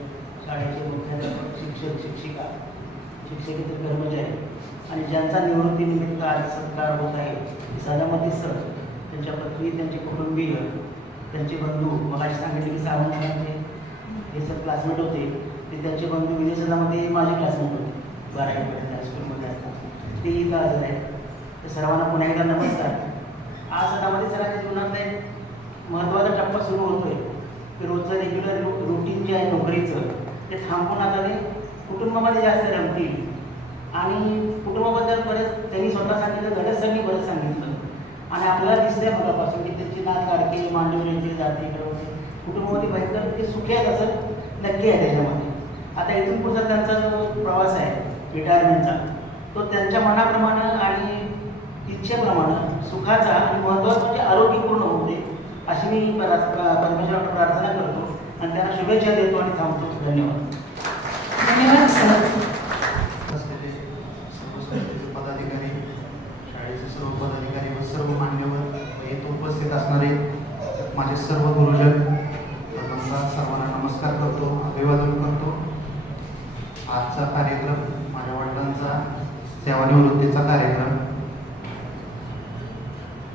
शाळेचे मुख्याध्यापक, शिक्षक, शिक्षिका, शिक्षकेतर कर्मचारी आणि ज्यांचा निवृत्तीनिमित्त आज सत्कार होत आहे, सदामती सर, त्यांच्या पत्नी, त्यांचे कुटुंबीय, त्यांचे बंधू. मला सांगितले की सावंतवाडीचे हे सर क्लासमेट होते, ते त्यांचे बंधू विजय सदामध्ये माझे क्लासमेट होते 12वीपर्यंत हायस्कूलमध्ये असताना. ते इथं हजर आहेत. तर सर्वांना पुन्हा एकदा नमस्कार. आज सदामती सरांच्या जीवनातला एक महत्त्वाचा टप्पा सुरू होतोय की रोजचं रेग्युलर रुटीन जे आहे नोकरीचं ते थांबून आता ते कुटुंबामध्ये जास्त रमतील. आणि कुटुंबाबद्दल बरेच त्यांनी स्वतः सांगितलं, घडसरनी बरंच सांगितलं आणि आपल्याला दिसतंय मगापासून की त्यांची नात काढके मांडीवर यांची जाते करवते, कुटुंबामध्ये भयंकर ते सुखी आहेत असं नक्की आहे त्याच्यामध्ये. आता इथून पुढचा त्यांचा जो प्रवास आहे रिटायरमेंटचा, तो त्यांच्या मनाप्रमाणे आणि इच्छेप्रमाणे सुखाचा आणि महत्त्वाचं म्हणजे आरोग्यपूर्ण होते अशी मी परमेश्वराकडे प्रार्थना करतो आणि त्यांना शुभेच्छा देतो आणि थांबतो. धन्यवाद. धन्यवाद सर. सर्व पदाधिकारी, शाळेचे सर्व पदाधिकारी व सर्व माझे सर्व गुरुजन, प्रथमतः सर्वांना नमस्कार करतो, अभिवादन करतो. आजचा कार्यक्रम माझ्या वडिलांचा सेवानिवृत्तीचा कार्यक्रम.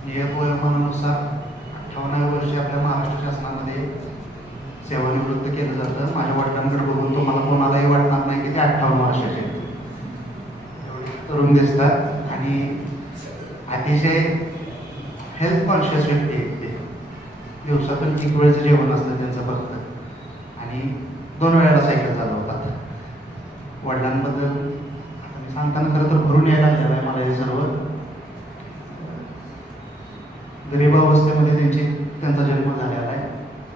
नियमनुसार 58व्या वर्षी आपल्या महाराष्ट्र शासनामध्ये सेवानिवृत्त केलं जातं. माझ्या वडिलांकडे बघून तुम्हाला कोणालाही वाटणार नाही की ते 58 वर्षाचे तरुण दिसतात आणि अतिशय हेल्थ कॉन्शियस व्यक्ती आहेत ते. दिवसातून 1 वेळेचं जेवण असतं त्यांचं फक्त आणि 2 वेळेला सायकल चालवतात. वडिलांबद्दल सांगताना खरं तर भरून यायला लागलेलं आहे मला हे सर्व. गरिबावस्थेमध्ये त्यांचा जन्म झालेला आहे.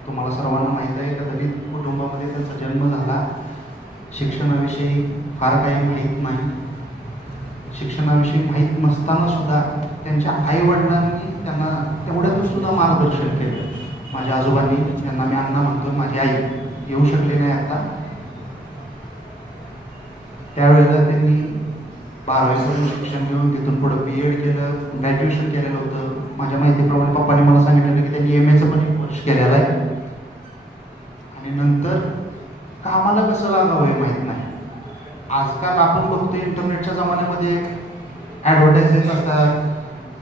तुम्हाला सर्वांना माहीत आहे का दलित कुटुंबामध्ये त्यांचा जन्म झाला. शिक्षणाविषयी फार काही माहीत नाही. शिक्षणाविषयी माहीत नसताना सुद्धा त्यांच्या आईवडिलांनी त्यांना तेवढ्यातून सुद्धा मार्गदर्शन केलं. माझ्या आजोबांनी, त्यांना मी अण्णा म्हणतो, माझी आई येऊ शकले नाही आता. त्यावेळेला त्यांनी 12वीपर्यंत शिक्षण घेऊन तिथून पुढे BEd केलं, ग्रॅज्युएशन केलेलं होतं. माझ्या माहितीप्रमाणे पप्पांनी मला सांगितलं की त्यांनी MA पण 1 वर्ष केलेलं आहे. आणि नंतर कामाला कसं लागावं हे माहीत नाही. आजकाल आपण बघतो इंटरनेटच्या जमान्यामध्ये ॲडव्हर्टाइज असतात,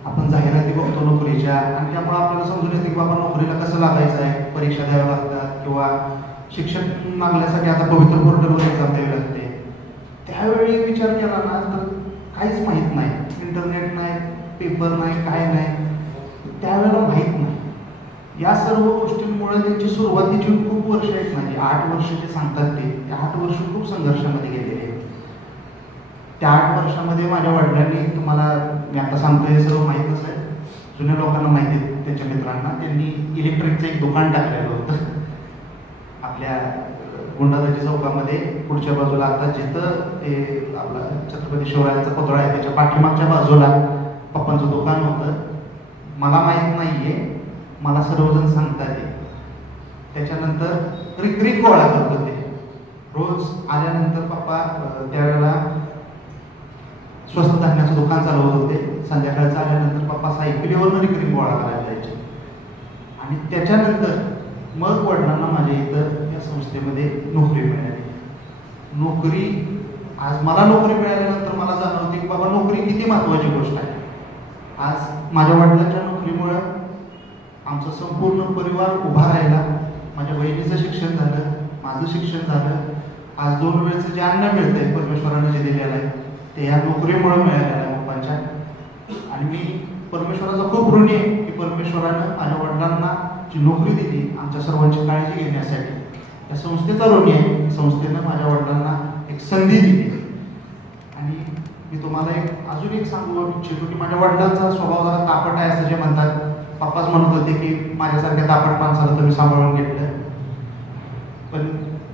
आपण जाहिराती बघतो नोकरीच्या, आणि त्यामुळे आपल्याला समजून येते की बाबा नोकरीला कसं लागायचं आहे, परीक्षा द्याव्या लागतात किंवा शिक्षण मागण्यासाठी आता पवित्र पोर्टलवर एक्झाम द्यावी लागते. त्यावेळी विचार केला ना तर काहीच माहीत नाही. इंटरनेट नाही, पेपर नाही, काय नाही, त्यावेळेला माहीत नाही. या सर्व गोष्टींमुळे त्यांची सुरुवातीची खूप वर्ष आहेत माझी 8 वर्ष जे सांगतात ते 8 वर्ष खूप संघर्षामध्ये गेलेले आहेत. त्या 8 वर्षामध्ये माझ्या वडिलांनी, तुम्हाला मी आता सांगतो हे सर्व माहीतच आहे, जुन्या लोकांना माहिती आहे, त्यांच्या मित्रांना, त्यांनी इलेक्ट्रिकचं एक दुकान टाकलेलं होतं आपल्या गुंडादाची चौकामध्ये. पुढच्या बाजूला आता जिथं ते आपला छत्रपती शिवरायांचा पुतळा आहे त्याच्या पाठीमागच्या बाजूला पप्पांचं दुकान होतं. मला माहीत नाहीये, मला सर्वजण सांगतात. त्याच्यानंतर रिक्रिक गोळा करत होते. रोज आल्यानंतर पप्पा त्यावेळेला स्वस्त धान्याचं दुकान चालवत होते. संध्याकाळचं आल्यानंतर पप्पा सायकलीवरनं रिक्रिक गोळा करायला जायचे. आणि त्याच्यानंतर मग वडिलांना माझ्या इथं या संस्थेमध्ये नोकरी मिळाली. नोकरी, आज मला नोकरी मिळाल्यानंतर मला जाणवते की बाबा नोकरी किती महत्त्वाची गोष्ट आहे. आज माझ्या वडिलांच्या नोकरीमुळं आमचा संपूर्ण परिवार उभा राहिला. माझ्या बहिणीचं शिक्षण झालं, माझं शिक्षण झालं. आज 2 वेळचं जे अन्न मिळतंय परमेश्वराने जे दिलेलं आहे ते या नोकरीमुळे मिळालेलं आहे पप्पांच्या. आणि मी परमेश्वराचा खूप ऋणी आहे की परमेश्वरानं माझ्या वडिलांना जी नोकरी दिली आमच्या सर्वांची काळजी घेण्यासाठी. त्या संस्थेचा ऋणी आहे. संस्थेनं माझ्या वडिलांना एक संधी दिली. आणि मी तुम्हाला अजून एक सांगू इच्छितो की माझ्या वडिलांचा स्वभाव जरा तापट आहे असं जे म्हणतात. पप्पाच म्हणत होते की माझ्यासारख्या तापट माणसाला तुम्ही सांभाळून घेतलं. पण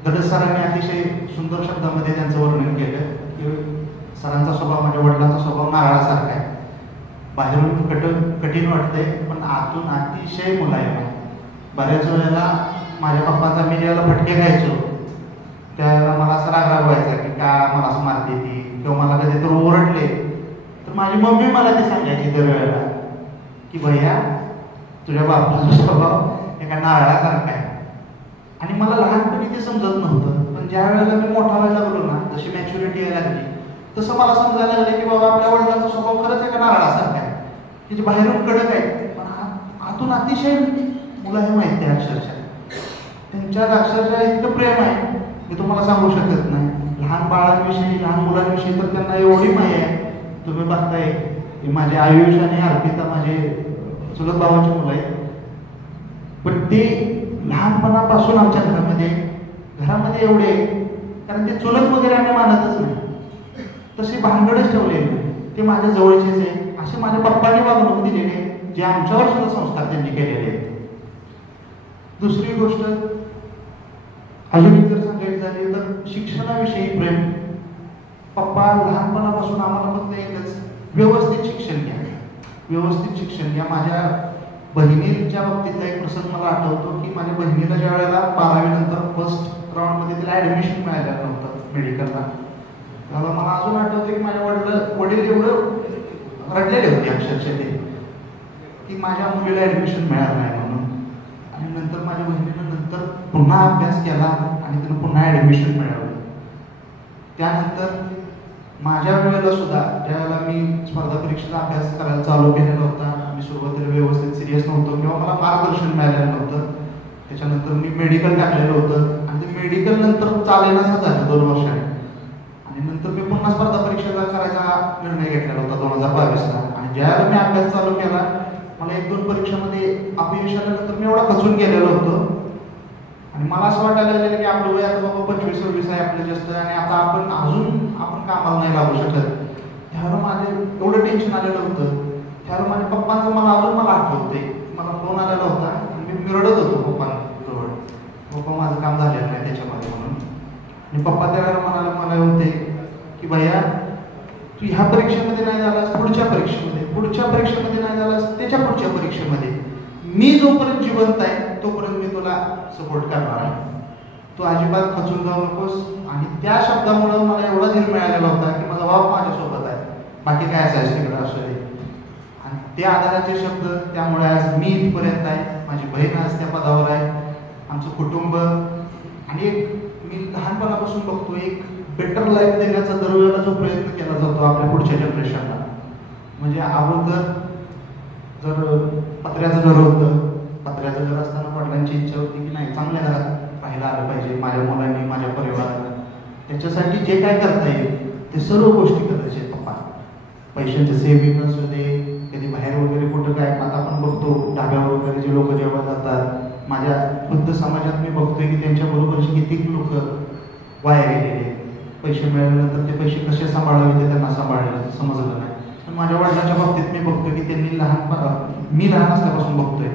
गडद सरांनी अतिशय सुंदर शब्दामध्ये त्यांचं वर्णन केलं की सरांचा स्वभाव, माझ्या वडिलांचा स्वभाव नारळासारखा आहे. बाहेरून कठीण वाटतंय पण आतून अतिशय मुलायम आहे. बऱ्याच वेळेला माझ्या पप्पाचा मी ज्यावेळेला फटके घ्यायचो त्यावेळेला मला असं राग व्हायचा की का मला असं मारते ती, किंवा मला कधी तर ओरडले तर माझी मम्मी मला ते सांगायची दरवेळेला की भैया तुझ्या बापाचा स्वभाव एका नारळासारखा आहे. आणि मला लहानपणी ते समजत नव्हतं. पण ज्या वेळेला मी मोठा व्हायला लागलो ना, जशी मॅच्युरिटी यायला लागली तसं मला समजायला लागलं की बाबा आपल्या वडिलांचा स्वभाव खरंच एका नारळासारखा आहे की जे बाहेरून कडक आहे पण आतून अतिशय मुलाही माहिती आहे. अक्षरशः त्यांच्यात अक्षरशः इतकं प्रेम आहे मी तुम्हाला सांगू शकत नाही. लहान बाळांविषयी, लहान मुलांविषयी तर त्यांना एवढी माहिती आहे. तुम्ही बघताय की माझे आयुष आणि अर्पिता माझे चुलत भावाची मुलं आहेत. पण ते लहानपणापासून आमच्या घरामध्ये एवढे, कारण ते चुलत वगैरे आम्ही मानतच नाही, तसे भानगडच ठेवले ते माझ्या जवळचेच आहे. असे माझ्या पप्पांनी वागणूक दिलेले जे आमच्यावर सुद्धा संस्कार त्यांनी केलेले आहेत. दुसरी गोष्ट अजून एक जर सांगायची झाली तर शिक्षणाविषयी प्रेम. पप्पा लहानपणापासून आम्हाला फक्त एकच, व्यवस्थित शिक्षण घ्या, व्यवस्थित शिक्षण घ्या. माझ्या बहिणीच्या बाबतीतला एक प्रसंग मला आठवतो की माझ्या बहिणीला ज्या वेळेला 12वी नंतर फर्स्ट राऊंडमध्ये तिला ॲडमिशन मिळालं नव्हतं मेडिकलला, त्याला मला अजून आठवतं की माझ्या वडील एवढं रडलेले होते अक्षरशः ते की माझ्या मुलीला ॲडमिशन मिळालं नाही म्हणून. माझ्या बहिणीनं नंतर पुन्हा अभ्यास केला आणि त्यानं पुन्हा ॲडमिशन मिळवलं. त्यानंतर माझ्या वेळेला सुद्धा ज्यावेळेला मी स्पर्धा परीक्षेचा अभ्यास करायला चालू केलेला होता, मी सुरुवातीला व्यवस्थित सिरियस नव्हतो किंवा मला मार्गदर्शन मिळालेलं नव्हतं. त्याच्यानंतर मी मेडिकल टाकलेलं होतं आणि ते मेडिकल नंतर चालेनासं झालं 2 वर्षाने. आणि नंतर मी पुन्हा स्पर्धा परीक्षेचा करायचा निर्णय घेतलेला होता 2022ला. आणि ज्यावेळेला मी अभ्यास चालू केला, मला 1-2 परीक्षेमध्ये अपयश आल्यानंतर मी एवढा खचून गेलेलो होतो आणि मला असं वाटायला लागलेलं की आपलं वय आता बाबा 25-26 आहे आपलं जास्त, आणि आता आपण कामाला नाही लागू शकत. त्यावेळेला माझे एवढं टेन्शन आलेलं होतं. त्यावेळेला माझ्या पप्पांचं मला आठवतंय, मला फोन आलेला होता आणि मी रडत होतो पप्पांजवळ. पप्पा माझं काम झालेलं नाही त्याच्यामध्ये म्हणून. आणि पप्पा त्यावेळेला म्हणाले होते की भैया तू ह्या परीक्षेमध्ये नाही झालास, पुढच्या परीक्षेमध्ये नाही झालास, त्याच्या पुढच्या परीक्षेमध्ये मी जोपर्यंत जिवंत आहे तोपर्यंत मी तुला सपोर्ट करणार आहे, तू अजिबात खचून जाऊ नकोस. आणि त्या शब्दामुळं मला एवढा धीर मिळालेला होता की माझा बाप माझ्यासोबत आहे, बाकी काय असायचं तिकडे असू दे. आणि ते आधाराचे शब्द, त्यामुळे आज मी इथपर्यंत आहे, माझी बहीण आज त्या पदावर आहे, आमचं कुटुंब. आणि मी लहानपणापासून बघतो एक बेटर लाईफ देण्याचा दरवेळेला जो प्रयत्न केला जातो आपल्या पुढच्या जनरेशनला. म्हणजे अगोदर जर पत्र्याचं घर होतं, पत्र्याचं घर असताना वडिलांची इच्छा होती की नाही चांगल्या घरात राहायला आलं पाहिजे माझ्या मुलांनी, माझ्या परिवाराला. त्याच्यासाठी जे काय करता येईल ते सर्व गोष्टी करायचे पप्पा. पैशांचे सेविंग असू दे, कधी बाहेर वगैरे कुठं काय, आता आपण बघतो ढाब्यावर वगैरे जे लोक जेव्हा जातात, माझ्या बुद्ध समाजात मी बघतोय की त्यांच्याबरोबरचे कितीक लोक वाया गेलेले. पैसे मिळाल्यानंतर ते पैसे कसे सांभाळावे ते त्यांना समजलं नाही. पण माझ्या वडिलांच्या बाबतीत मी बघतोय की त्यांनी मी लहान असल्यापासून बघतोय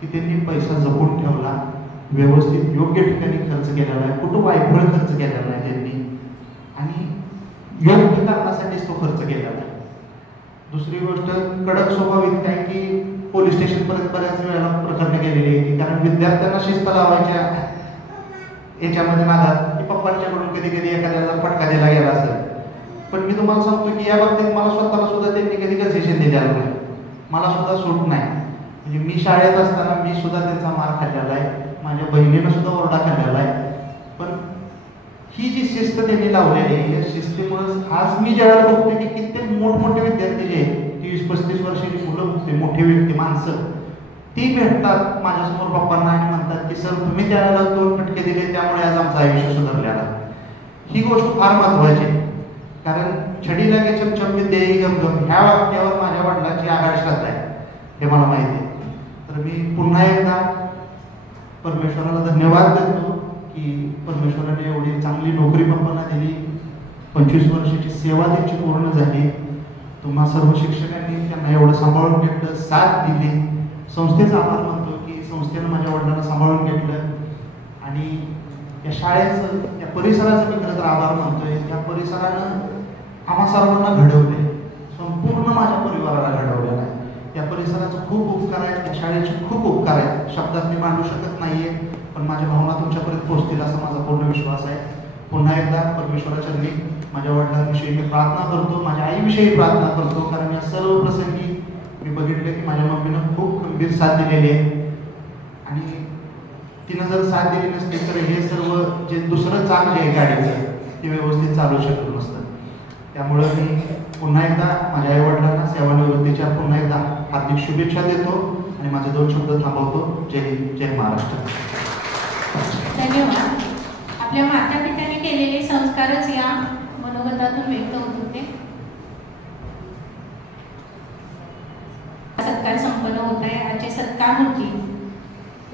की त्यांनी पैसा जपून ठेवला, व्यवस्थित योग्य ठिकाणी खर्च केलेला आहे, कुठं वायफळ खर्च केलेला आहे त्यांनी, आणि योग्य कारणासाठीच तो खर्च केलेला आहे. दुसरी गोष्ट, कडक स्वभाव इतका आहे की पोलीस स्टेशन पर्यंत बऱ्याच वेळेला प्रकरण गेलेली आहे, कारण विद्यार्थ्यांना शिस्त लावायच्या याच्यामध्ये नादात की पप्पांच्याकडून कधी कधी एखाद्याला फटका दिला गेला असेल. पण मी तुम्हाला सांगतो की या बाबतीत मला स्वतःला सुद्धा त्यांनी कधी कन्सेशन दिलेलं नाही, मला सुद्धा सूट नाही. म्हणजे मी शाळेत असताना मी सुद्धा त्यांचा मार खाल्लेला आहे, माझ्या बहिणीनं सुद्धा ओरडा खाल्लेला आहे. पण ही जी शिस्त त्यांनी लावलेली आहे, या शिस्तीमुळे आज मी ज्यावेळेला बघतो की कित्येक मोठमोठे विद्यार्थी जे 30-35 वर्षाची मुलं, मोठे व्यक्ती, माणसं ती भेटतात माझ्यासमोर पप्पांना आणि म्हणतात की सर तुम्ही त्यावेळेला 2 फटके दिले त्यामुळे आज आमचं आयुष्य सुधारलेला. ही गोष्ट फार महत्वाची आहे, कारण छडी लागे चमचम विद्ये गमगम ह्या वाक्यावर माझ्या वडिलांची आघाडी श्रद्धा आहे, हे मला माहिती आहे. तर मी पुन्हा एकदा परमेश्वराला धन्यवाद देतो की परमेश्वराने एवढी चांगली नोकरी पप्पांना दिली, 25 वर्षाची सेवा त्यांची पूर्ण झाली. तुम्हा सर्व शिक्षकांनी त्यांना एवढं सांभाळून घेतलं, साथ दिली. संस्थेचा आभार मानतो की संस्थेनं माझ्या वडिलांना सांभाळून घेतलं. आणि या शाळेचं, या परिसराचं मी खरं तर आभार मानतोय. या परिसरानं आम्हा सर्वांना घडवले, संपूर्ण माझ्या परिवाराला घडवलेलं आहे. या परिसराचं खूप उपकार आहेत, या शाळेचे खूप उपकार आहेत, शब्दात मी मांडू शकत नाहीये, पण माझ्या भावना तुमच्यापर्यंत पोहोचतील असा माझा पूर्ण विश्वास आहे. पुन्हा एकदा परमेश्वराच्या चरणी माझ्या वडिलांविषयी मी प्रार्थना करतो, माझ्या आईविषयी प्रार्थना करतो, कारण या सर्व प्रसंगी मी बघितलं की माझ्या मम्मीनं खूप खंबीर साथ दिलेली आहे. आणि तिनं जर साथ दिली नसती तर हे सर्व जे दुसरं चाक जे आहे गाडीचं ते व्यवस्थित चालू शकत नसतं. त्यामुळं मी पुन्हा एकदा माझ्या आईवडिलांना सेवानिवृत्तीच्या पुन्हा एकदा हार्दिक शुभेच्छा देतो आणि माझे 2 शब्द थांबवतो. जय हिंद, जय महाराष्ट्र. धन्यवाद. आपल्या माता पित्याने केलेले संस्कारच या मनोगतातून व्यक्त होत होते. सत्कार संपन्न होत आहे. आजचे सत्कार मूर्ती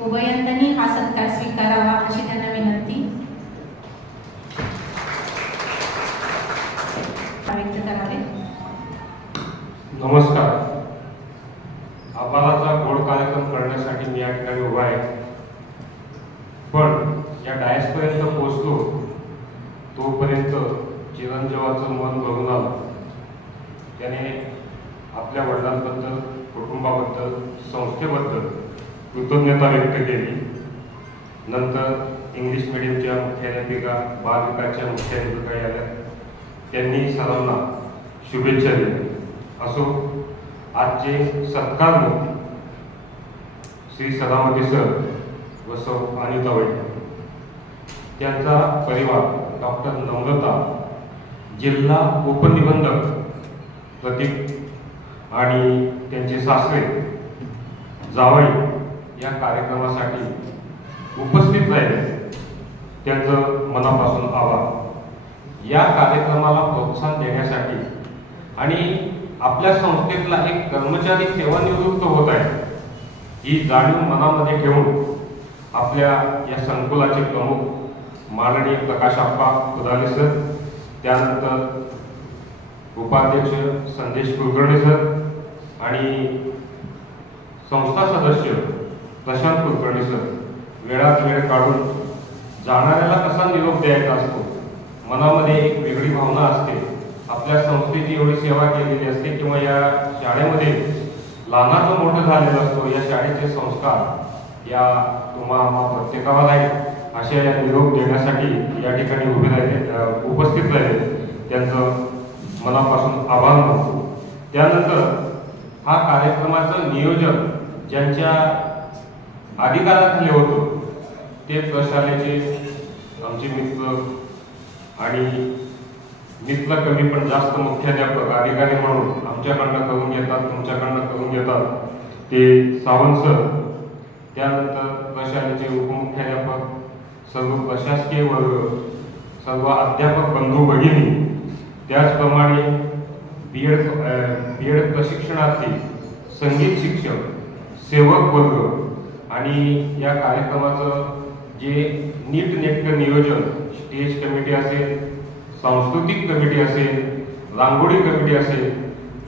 उभयंतांनी हा सत्कार स्वीकारावा अशी त्यांना विनंती व्यक्त करावे. नमस्कार. आबालाचा गोड कार्यक्रम करण्यासाठी मी या ठिकाणी उभा आहे, पण या डायसपर्यंत पोहोचलो तोपर्यंत चिरंजीवाचं मन भरून आलं. त्याने आपल्या वडिलांबद्दल, कुटुंबाबद्दल, संस्थेबद्दल कृतज्ञता व्यक्त केली. नंतर इंग्लिश मिडियमच्या मुख्याध्यापिका, बाल विकासच्या मुख्याध्यापिका आल्या, त्यांनी सर्वांना शुभेच्छा दिल्या. असो, आजचे सत्कार मूर्ती श्री सदामते सर व व सौ अनिताबाई, त्यांचा परिवार डॉक्टर नम्रता, जिल्हा उपनिबंधक प्रतीक आणि त्यांचे सासरे जावई या कार्यक्रमासाठी उपस्थित राहिले, त्यांचं मनापासून आभार. या कार्यक्रमाला प्रोत्साहन देण्यासाठी आणि आपल्या संस्थेतला एक कर्मचारी सेवानिवृत्त होत आहे ही जाणीव मनामध्ये ठेवून आपल्या या संकुलाचे प्रमुख माननीय प्रकाशप्पा कुदाले सर, त्यानंतर उपाध्यक्ष संदेश कुलकर्णी सर आणि संस्था सदस्य प्रशांत कुलकर्णी सर वेळात वेळ काढून जाणाऱ्याला कसा निरोप द्यायचा असतो, मनामध्ये एक वेगळी भावना असते. आपल्या संस्थेची एवढी सेवा केलेली असते किंवा या शाळेमध्ये लहानाचं मोठं झालेलं असतो, या शाळेचे संस्कार या तुम्हा प्रत्येकाला आहेत. अशा या निरोप देण्यासाठी या ठिकाणी उपस्थित राहिले, त्यांचं मनापासून आभार मानतो. त्यानंतर हा कार्यक्रमाचं नियोजन ज्यांच्या अधिकाराखाली होतं ते प्रशालेचे आमचे मित्र आणि मित्र कमी पण जास्त मुख्याध्यापक अधिकारी म्हणून आमच्याकडनं करून घेतात, तुमच्याकडनं करून घेतात ते सावंत सर, त्यानंतर प्रशालेचे उपमुख्याध्यापक, सर्व प्रशासकीय वर्ग, सर्व अध्यापक बंधू भगिनी, त्याचप्रमाणे बीएड प्रशिक्षणार्थी, संगीत शिक्षक, सेवक वर्ग आणि या कार्यक्रमाचं जे नीटनेटकं नियोजन, स्टेज कमिटी असेल, सांस्कृतिक कमिटी असेल, रांगोळी कमिटी असेल,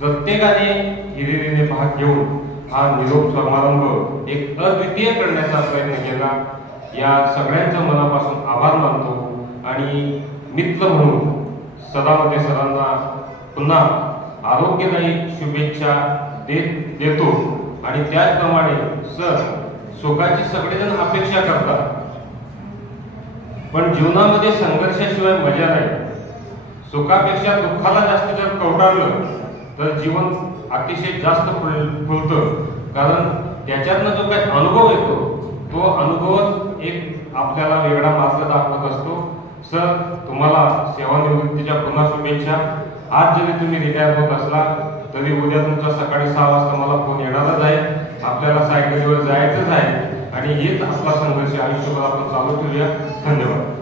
प्रत्येकाने हिरिरीने भाग घेऊन हा निरोप समारंभ एक अद्वितीय करण्याचा प्रयत्न केला. या सगळ्यांच्या मनापासून आभार मानतो आणि मित्र म्हणून सदामध्ये सरांना पुन्हा आरोग्यदायी शुभेच्छा देतो. आणि त्याचप्रमाणे सर, सुखाची सगळेजण अपेक्षा करतात, पण जीवनामध्ये संघर्षाशिवाय मजा नाही. सुखापेक्षा दुःखाला जास्त जर कवटाळलं तर जीवन अतिशय जास्त फुलतं, कारण त्याच्यातनं जो काही अनुभव येतो तो अनुभवच एक आपल्याला वेगळा मार्ग दाखवत असतो. सर, तुम्हाला सेवानिवृत्तीच्या पुन्हा शुभेच्छा. आज जरी तुम्ही रिटायर होत असला तरी उद्या तुमचा सकाळी 6 वाजता मला फोन येणारच आहे. आपल्याला सायकलीवर जायचंच आहे आणि हेच आपला संघर्ष आयुष्यभर आपण चालू ठेवूया. धन्यवाद.